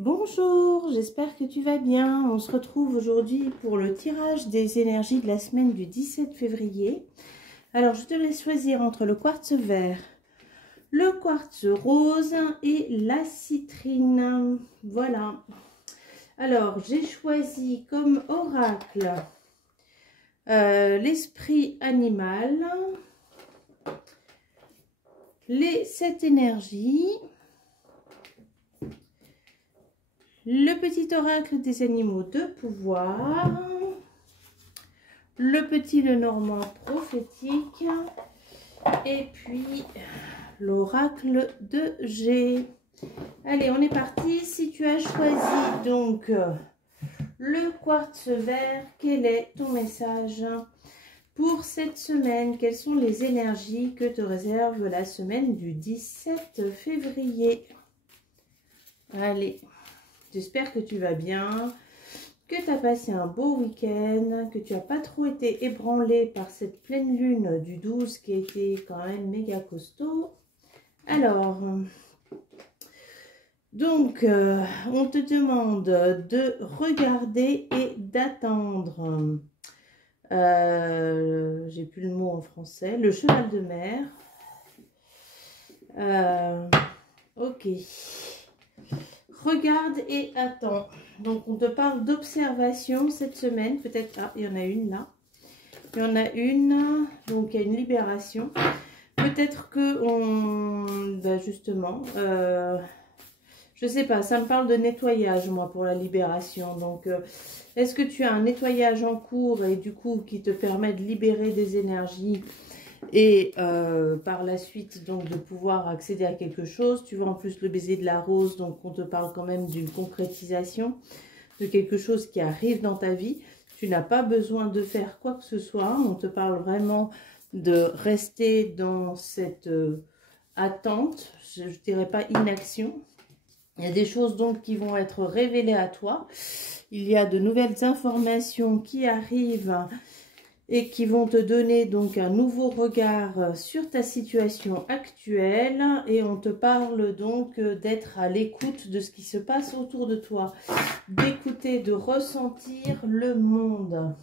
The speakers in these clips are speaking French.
Bonjour, j'espère que tu vas bien. On se retrouve aujourd'hui pour le tirage des énergies de la semaine du 17 février. Alors, je te laisse choisir entre le quartz vert, le quartz rose et la citrine. Voilà. Alors, j'ai choisi comme oracle l'esprit animal, les 7 énergies, le petit oracle des animaux de pouvoir, le petit Lenormand prophétique et puis l'oracle de G. Allez, on est parti. Si tu as choisi donc le quartz vert, quel est ton message pour cette semaine? Quelles sont les énergies que te réserve la semaine du 17 février? Allez. J'espère que tu vas bien, que tu as passé un beau week-end, que tu n'as pas trop été ébranlé par cette pleine lune du 12 qui a été quand même méga costaud. Alors, donc, on te demande de regarder et d'attendre. J'ai plus le mot en français. Le cheval de mer. Ok. Regarde et attends. Donc, on te parle d'observation cette semaine. Peut-être, ah, il y en a une là. Il y en a une. Donc, il y a une libération. Peut-être que ben justement, je sais pas, ça me parle de nettoyage, moi, pour la libération. Donc, est-ce que tu as un nettoyage en cours et du coup, qui te permet de libérer des énergies et par la suite donc de pouvoir accéder à quelque chose? Tu vois en plus le baiser de la rose, donc on te parle quand même d'une concrétisation de quelque chose qui arrive dans ta vie. Tu n'as pas besoin de faire quoi que ce soit, on te parle vraiment de rester dans cette attente, je ne dirais pas inaction. Il y a des choses donc qui vont être révélées à toi, il y a de nouvelles informations qui arrivent et qui vont te donner donc un nouveau regard sur ta situation actuelle. Et on te parle donc d'être à l'écoute de ce qui se passe autour de toi, d'écouter, de ressentir le monde,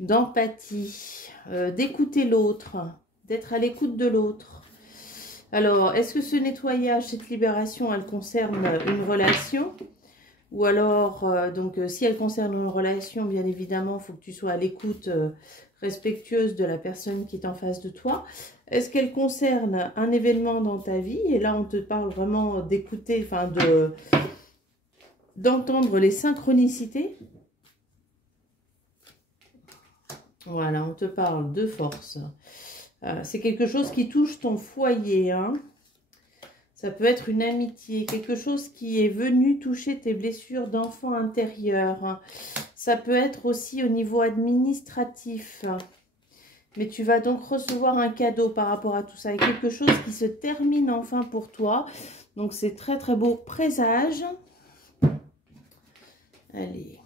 d'empathie, d'écouter l'autre, d'être à l'écoute de l'autre. Alors, est-ce que ce nettoyage, cette libération, elle concerne une relation ? Ou alors, si elle concerne une relation, bien évidemment, il faut que tu sois à l'écoute respectueuse de la personne qui est en face de toi. Est-ce qu'elle concerne un événement dans ta vie? Et là, on te parle vraiment d'écouter, enfin d'entendre les synchronicités. Voilà, on te parle de force. C'est quelque chose qui touche ton foyer, hein. Ça peut être une amitié, quelque chose qui est venu toucher tes blessures d'enfant intérieur. Ça peut être aussi au niveau administratif. Mais tu vas donc recevoir un cadeau par rapport à tout ça. Et quelque chose qui se termine enfin pour toi. Donc c'est très très beau présage. Allez.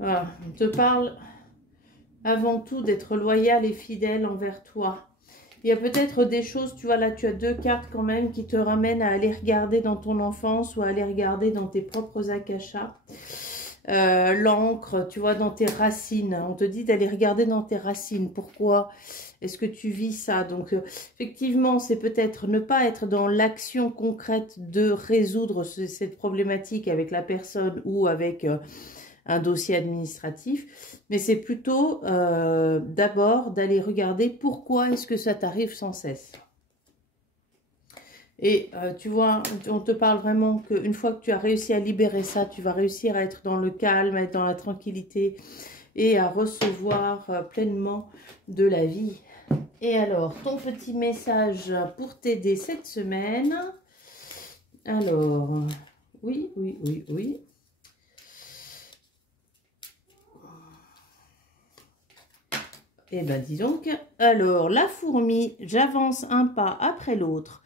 Voilà, on te parle avant tout d'être loyal et fidèle envers toi. Il y a peut-être des choses, tu vois, là tu as 2 cartes quand même qui te ramènent à aller regarder dans ton enfance ou à aller regarder dans tes propres akashas. L'encre, tu vois, dans tes racines. On te dit d'aller regarder dans tes racines. Pourquoi est-ce que tu vis ça? Donc, effectivement, c'est peut-être ne pas être dans l'action concrète de résoudre cette problématique avec la personne ou avec un dossier administratif, mais c'est plutôt d'abord d'aller regarder pourquoi est-ce que ça t'arrive sans cesse. Et tu vois, on te parle vraiment qu'une fois que tu as réussi à libérer ça, tu vas réussir à être dans le calme, à être dans la tranquillité et à recevoir pleinement de la vie. Et alors, ton petit message pour t'aider cette semaine. Alors, oui. Eh bien, dis donc, alors, la fourmi, j'avance un pas après l'autre.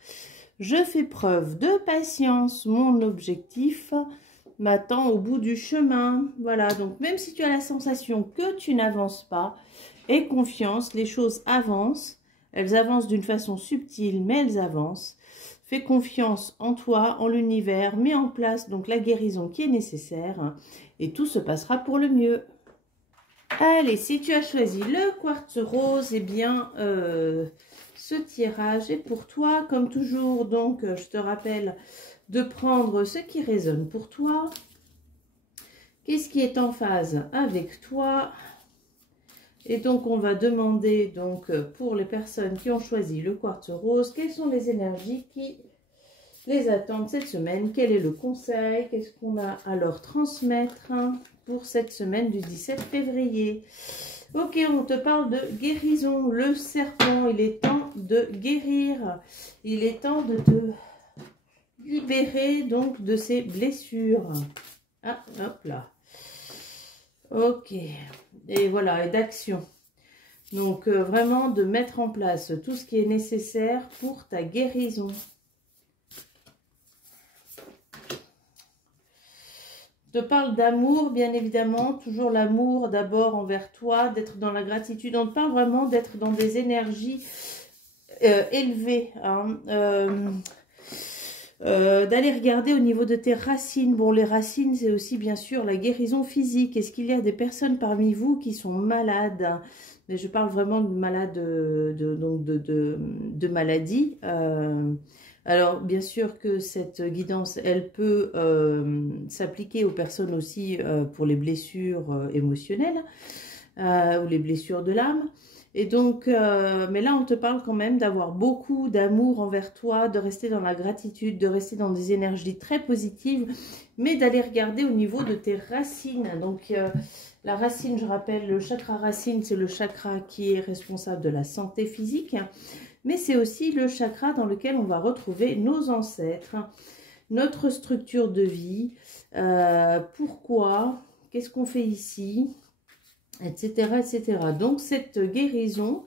Je fais preuve de patience, mon objectif m'attend au bout du chemin. Voilà, donc même si tu as la sensation que tu n'avances pas, aie confiance, les choses avancent. Elles avancent d'une façon subtile, mais elles avancent. Fais confiance en toi, en l'univers, mets en place donc la guérison qui est nécessaire et tout se passera pour le mieux. Allez, si tu as choisi le quartz rose, eh bien, ce tirage est pour toi. Comme toujours, donc, je te rappelle de prendre ce qui résonne pour toi. Qu'est-ce qui est en phase avec toi? Et donc, on va demander, donc, pour les personnes qui ont choisi le quartz rose, quelles sont les énergies qui les attendent cette semaine? Quel est le conseil? Qu'est-ce qu'on a à leur transmettre pour cette semaine du 17 février? Ok, on te parle de guérison. Le serpent, il est temps de guérir. Il est temps de te libérer donc de ces blessures. Ah, hop là. Ok. Et voilà, et d'action. Donc, vraiment de mettre en place tout ce qui est nécessaire pour ta guérison. Je te parle d'amour, bien évidemment, toujours l'amour d'abord envers toi, d'être dans la gratitude. On te parle vraiment d'être dans des énergies élevées, hein, d'aller regarder au niveau de tes racines. Bon, les racines, c'est aussi bien sûr la guérison physique. Est-ce qu'il y a des personnes parmi vous qui sont malades? Mais je parle vraiment de malades, de maladies. Alors, bien sûr que cette guidance, elle peut s'appliquer aux personnes aussi pour les blessures émotionnelles ou les blessures de l'âme. Et donc, mais là, on te parle quand même d'avoir beaucoup d'amour envers toi, de rester dans la gratitude, de rester dans des énergies très positives, mais d'aller regarder au niveau de tes racines. Donc, la racine, je rappelle, le chakra racine, c'est le chakra qui est responsable de la santé physique. Mais c'est aussi le chakra dans lequel on va retrouver nos ancêtres, notre structure de vie, pourquoi, qu'est-ce qu'on fait ici, etc., etc. Donc, cette guérison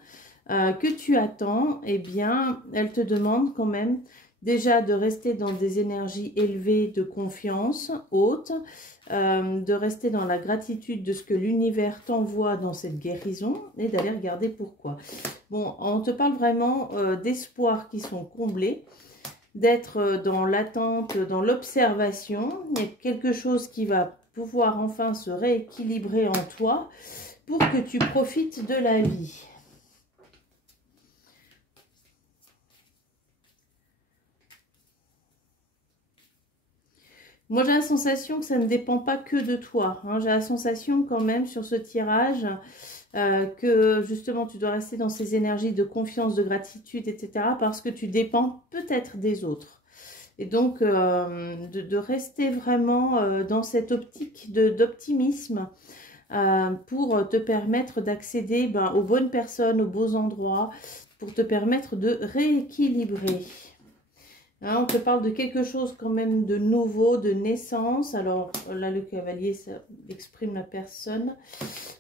que tu attends, eh bien, elle te demande quand même déjà de rester dans des énergies élevées de confiance, hautes, de rester dans la gratitude de ce que l'univers t'envoie dans cette guérison et d'aller regarder pourquoi. Bon, on te parle vraiment d'espoirs qui sont comblés, d'être dans l'attente, dans l'observation. Il y a quelque chose qui va pouvoir enfin se rééquilibrer en toi pour que tu profites de la vie. Moi, j'ai la sensation que ça ne dépend pas que de toi. Hein. J'ai la sensation quand même sur ce tirage que justement tu dois rester dans ces énergies de confiance, de gratitude, etc. parce que tu dépends peut-être des autres. Et donc, de rester vraiment dans cette optique d'optimisme pour te permettre d'accéder aux bonnes personnes, aux beaux endroits, pour te permettre de rééquilibrer. Hein, on te parle de quelque chose quand même de nouveau, de naissance. Alors là, le cavalier, ça exprime la personne.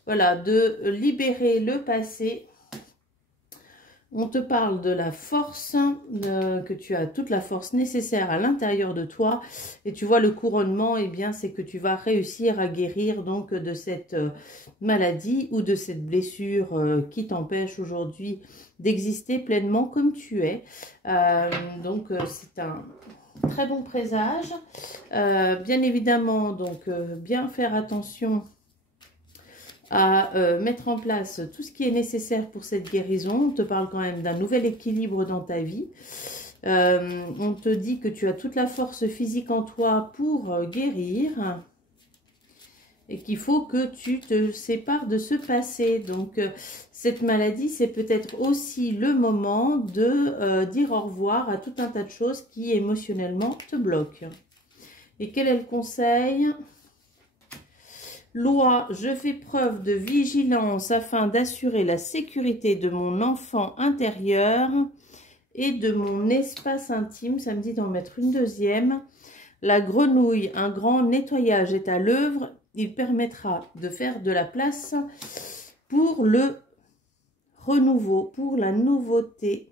Voilà, de libérer le passé. On te parle de la force, que tu as toute la force nécessaire à l'intérieur de toi. Et tu vois, le couronnement, eh bien, c'est que tu vas réussir à guérir donc de cette maladie ou de cette blessure qui t'empêche aujourd'hui d'exister pleinement comme tu es. Donc, c'est un très bon présage. Bien évidemment, donc, bien faire attention à mettre en place tout ce qui est nécessaire pour cette guérison. On te parle quand même d'un nouvel équilibre dans ta vie. On te dit que tu as toute la force physique en toi pour guérir et qu'il faut que tu te sépares de ce passé. Donc, cette maladie, c'est peut-être aussi le moment de dire au revoir à tout un tas de choses qui émotionnellement te bloquent. Et quel est le conseil ? Loi, je fais preuve de vigilance afin d'assurer la sécurité de mon enfant intérieur et de mon espace intime. Ça me dit d'en mettre une deuxième. La grenouille, un grand nettoyage est à l'œuvre. Il permettra de faire de la place pour le renouveau, pour la nouveauté.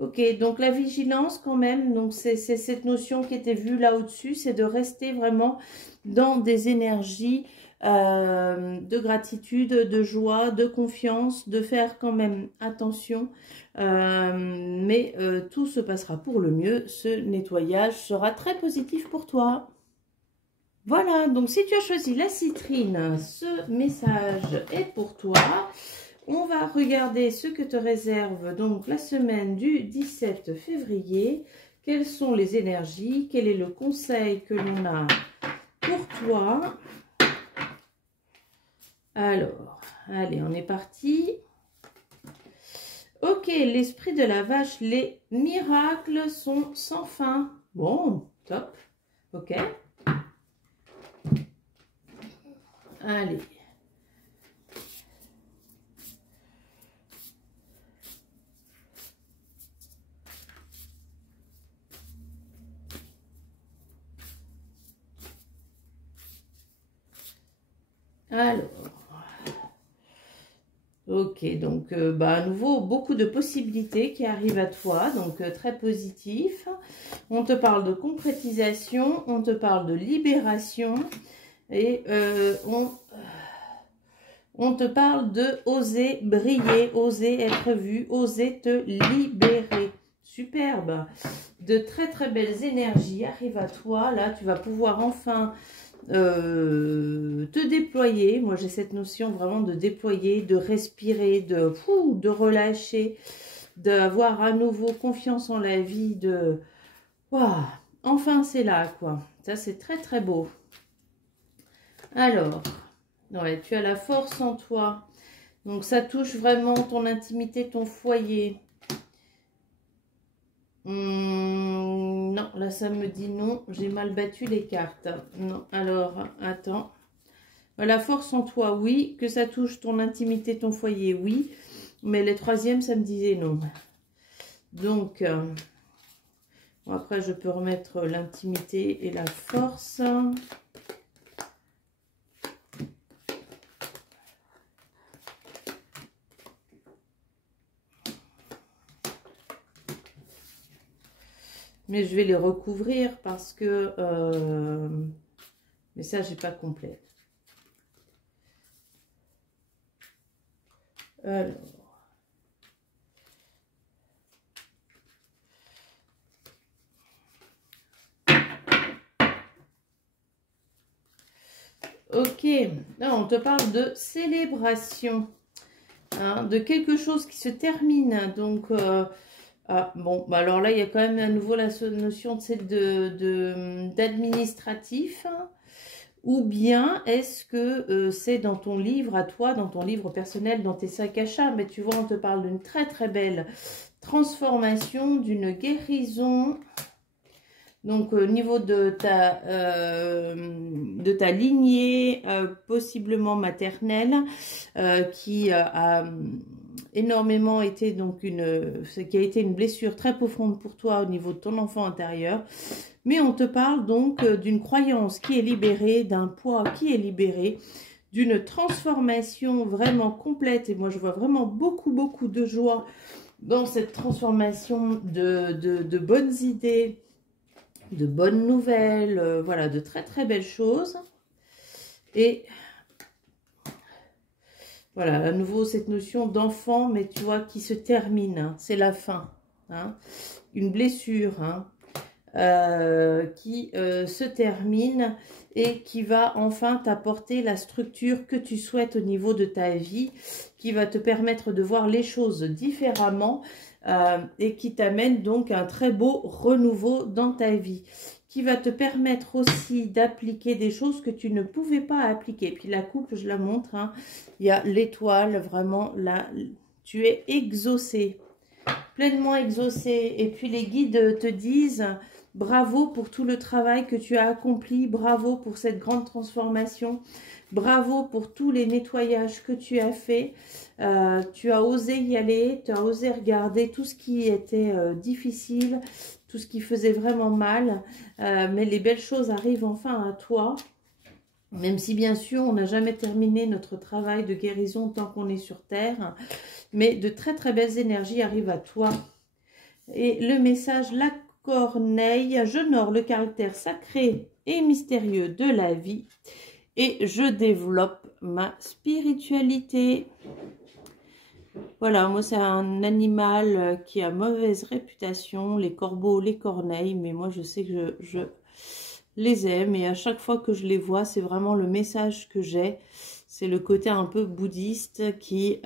Ok, donc la vigilance quand même, donc c'est cette notion qui était vue là au-dessus, c'est de rester vraiment dans des énergies de gratitude, de joie, de confiance, de faire quand même attention, mais tout se passera pour le mieux, ce nettoyage sera très positif pour toi. Voilà, donc si tu as choisi la citrine, ce message est pour toi. On va regarder ce que te réserve donc la semaine du 17 février. Quelles sont les énergies? Quel est le conseil que l'on a pour toi? Alors, allez, on est parti. Ok, l'esprit de la vache, les miracles sont sans fin. Bon, top. Ok. Allez. Alors, ok, donc à nouveau, beaucoup de possibilités qui arrivent à toi, donc très positif. On te parle de concrétisation, on te parle de libération et on te parle de oser briller, oser être vu, oser te libérer. Superbe. De très très belles énergies arrivent à toi. Là, tu vas pouvoir enfin te déployer. Moi, j'ai cette notion vraiment de déployer, de respirer, de relâcher, d'avoir à nouveau confiance en la vie, de... Waouh, enfin, c'est là, quoi. Ça, c'est très, très beau. Alors, ouais, tu as la force en toi. Donc, ça touche vraiment ton intimité, ton foyer. Non, là, ça me dit non. J'ai mal battu les cartes. Non, alors, attends. La force en toi, oui. Que ça touche ton intimité, ton foyer, oui. Mais les troisièmes, ça me disait non. Donc, bon, après, je peux remettre l'intimité et la force. Mais je vais les recouvrir parce que... mais ça, j'ai pas complet. Alors... Ok, là on te parle de célébration, hein, de quelque chose qui se termine. Donc, bon, bah alors là il y a quand même à nouveau la notion d'administratif. Ou bien est-ce que c'est dans ton livre à toi, dans ton livre personnel, dans tes sacs à chat? Mais tu vois, on te parle d'une très très belle transformation, d'une guérison. Donc, au niveau de ta lignée, possiblement maternelle, qui a énormément été donc qui a été une blessure très profonde pour toi au niveau de ton enfant intérieur. Mais on te parle donc d'une croyance qui est libérée, d'un poids qui est libéré, d'une transformation vraiment complète. Et moi, je vois vraiment beaucoup, beaucoup de joie dans cette transformation de bonnes idées, de bonnes nouvelles, voilà, de très très belles choses. Et voilà, à nouveau cette notion d'enfant, mais tu vois, qui se termine, hein, c'est la fin, hein, une blessure, hein, qui se termine et qui va enfin t'apporter la structure que tu souhaites au niveau de ta vie, qui va te permettre de voir les choses différemment, et qui t'amène donc un très beau renouveau dans ta vie, qui va te permettre aussi d'appliquer des choses que tu ne pouvais pas appliquer. Puis la coupe, je la montre, hein, il y a l'étoile, vraiment là, tu es exaucé, pleinement exaucé. Et puis les guides te disent bravo pour tout le travail que tu as accompli, bravo pour cette grande transformation, bravo pour tous les nettoyages que tu as fait. Tu as osé y aller, tu as osé regarder tout ce qui était difficile, tout ce qui faisait vraiment mal, mais les belles choses arrivent enfin à toi. Même si bien sûr on n'a jamais terminé notre travail de guérison tant qu'on est sur terre, mais de très très belles énergies arrivent à toi. Et le message, la corneille, j'honore le caractère sacré et mystérieux de la vie et je développe ma spiritualité. Voilà, moi c'est un animal qui a mauvaise réputation, les corbeaux, les corneilles, mais moi je sais que je les aime et à chaque fois que je les vois, c'est vraiment le message que j'ai. C'est le côté un peu bouddhiste qui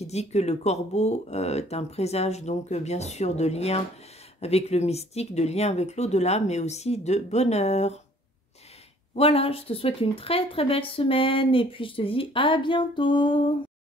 dit que le corbeau est un présage, donc bien sûr de lien avec le mystique, de lien avec l'au-delà, mais aussi de bonheur. Voilà, je te souhaite une très très belle semaine et puis je te dis à bientôt.